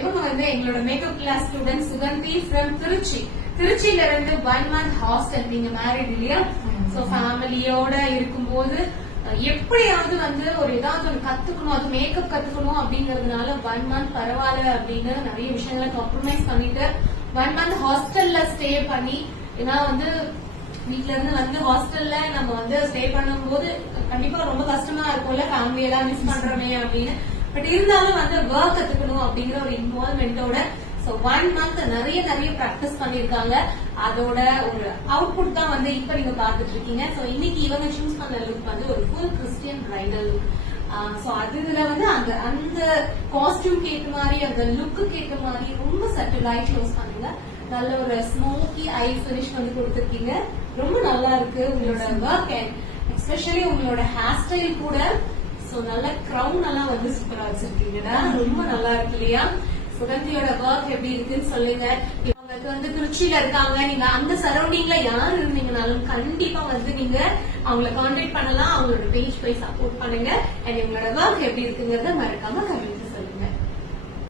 இவங்க வந்து எங்களோட makeup class student Suganthi from திருச்சியில இருந்து 1 month ஹாஸ்டல். நீங்க மேரிட் இல்லையா? சோ ஃபேமிலியோட இருக்கும்போது எப்படியாவது வந்து ஒரு ஏதாவது ஒன்று கத்துக்கணும், அது மேக்கப் கத்துக்கணும் அப்படிங்கறதுனால 1 month பரவாயில்ல அப்படின்னு நிறைய விஷயங்களை காம்ப்ரமைஸ் பண்ணிட்டு 1 month ஹாஸ்டல்ல ஸ்டே பண்ணி, ஏன்னா வந்து வீட்ல இருந்து வந்து ஹாஸ்டல்ல நம்ம வந்து ஸ்டே பண்ணும்போது கண்டிப்பா ரொம்ப கஷ்டமா இருக்கும்ல, ஃபேமிலி எல்லாம் மிஸ் பண்றோமே அப்படின்னு. பட் இருந்தாலும் வந்து ஒர்க் கத்துக்கணும் அப்படிங்கிற ஒரு இன்வால்வ்மெண்டோட 1 month நிறைய பிராக்டிஸ் பண்ணிருக்காங்க. அதோட ஒரு அவுட்புட் தான் வந்து இப்ப நீங்க பாத்துட்டு இருக்கீங்க. சோ இன்னைக்கு இவங்க சூஸ் பண்ண லுக் வந்து ஒரு full Christian bridal look. So அதுல வந்து அந்த காஸ்டியூம் ஏத்த மாதிரி, அந்த லுக்கு ஏத்த மாதிரி ரொம்ப சட்டில் லைட் க்ளோஸ் பண்ணுங்க. நல்ல ஒரு ஸ்மோக்கி ஐ பினிஷ் வந்து கொடுத்திருக்கீங்க. ரொம்ப நல்லா இருக்கு உங்களோட ஒர்க் அண்ட் எஸ்பெஷலி உங்களோட ஹேர் ஸ்டைல் கூட. சோ நல்ல கிரவுன் எல்லாம் வந்து சூப்பரா வச்சிருக்கீங்கடா, ரொம்ப நல்லா இருக்கு இல்லையா? சுகந்தியோட ஒர்க் எப்படி இருக்குன்னு சொல்லுங்க. உங்களுக்கு வந்து திருச்சியில இருக்காங்க, நீங்க அந்த சரௌண்டிங்ல யார் இருந்தீங்கனாலும் கண்டிப்பா வந்து நீங்க அவங்கள கான்டாக்ட் பண்ணலாம். அவங்களோட பேஜ் போய் சப்போர்ட் பண்ணுங்க. அண்ட் இவங்களோட ஒர்க் எப்படி இருக்குங்கிறத மறக்காம கமெண்ட்